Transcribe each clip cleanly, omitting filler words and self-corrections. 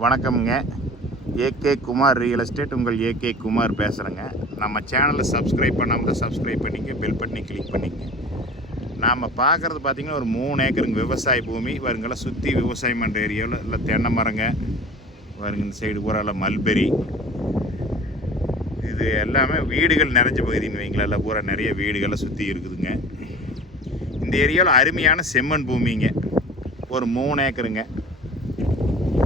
வணக்கம்ங்க. AK Kumar real estate, உங்கள் AK Kumar பேசுகிறேங்க. நம்ம சேனலை சப்ஸ்கிரைப் பண்ணாமல் தான் சப்ஸ்கிரைப் பண்ணிங்க, பெல் பட்டனை கிளிக் பண்ணிங்க. நாம் பார்க்குறது பார்த்திங்கன்னா ஒரு 3 ஏக்கருங்க விவசாய பூமி வருங்கெல்லாம் சுற்றி விவசாயம் பண்ணுற ஏரியாவில் இல்லை தென்னை மரங்க வருங்க. இந்த சைடு பூரா மல்பெரி, இது எல்லாமே வீடுகள் நிறைஞ்ச பகுதின்னு வைங்களா, எல்லாம் பூரா நிறைய வீடுகளை சுற்றி இருக்குதுங்க. இந்த ஏரியாவில் அருமையான செம்மண் பூமிங்க, ஒரு 3 ஏக்கருங்க.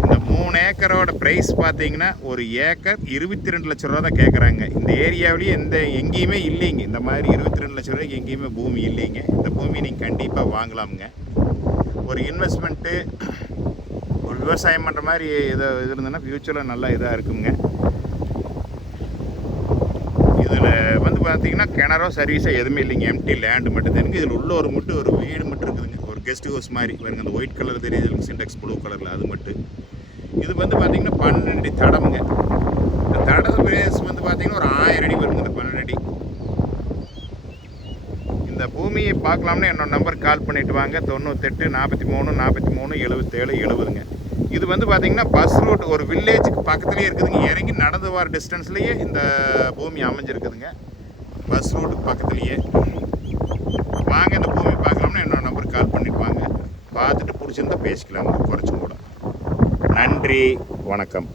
இந்த 3 ஏக்கரோட ப்ரைஸ் பார்த்தீங்கன்னா ஒரு ஏக்கர் 22 லட்ச ரூபா தான் கேட்குறாங்க. இந்த ஏரியாவிலேயே எங்கேயுமே இல்லைங்க, இந்த மாதிரி 22 லட்ச ரூபாய்க்கு எங்கேயுமே பூமி இல்லைங்க. இந்த பூமி நீங்கள் கண்டிப்பாக வாங்கலாமுங்க. ஒரு இன்வெஸ்ட்மெண்ட்டு, ஒரு விவசாயம் பண்ணுற மாதிரி இது இருந்ததுன்னா ஃப்யூச்சரில் நல்லா இதாக இருக்குங்க. இதில் வந்து பார்த்தீங்கன்னா கிணறோ சர்வீஸோ எதுவுமே இல்லைங்க, எம்டி லேண்டு மட்டும் தான் இருக்குது. இதில் உள்ள ஒரு வீடு மட்டும் இருக்குதுங்க, ஒரு கெஸ்ட் ஹவுஸ் மாதிரி வருங்க. அந்த ஒயிட் கலர் தெரியுது, சின்டெக்ஸ் ப்ளூ கலரில், அது மட்டும். இது வந்து பார்த்திங்கன்னா 12 அடி தடமுங்க. இந்த தட பிரேஸ் வந்து பார்த்திங்கன்னா ஒரு 1000 அடி வருங்க. இந்த 12 அடி இந்த பூமியை பார்க்கலாம்னா என்னோடய நம்பருக்கு கால் பண்ணிவிட்டு வாங்க. 98 43 43 77 70ங்க. இது வந்து பார்த்திங்கன்னா பஸ் ரூட், ஒரு வில்லேஜுக்கு பக்கத்துலேயே இருக்குதுங்க. இறங்கி நடந்து வர டிஸ்டன்ஸ்லேயே இந்த பூமி அமைஞ்சிருக்குதுங்க, பஸ் ரூட்டுக்கு பக்கத்துலேயே. வாங்க இந்த பூமி பார்க்கலாம்னா என்னோடய நம்பருக்கு கால் பண்ணிவிட்டு வாங்க. பார்த்துட்டு பிடிச்சிருந்தா பேசிக்கலாங்க, குறைச்சும் கூட. நன்றி, வணக்கம்.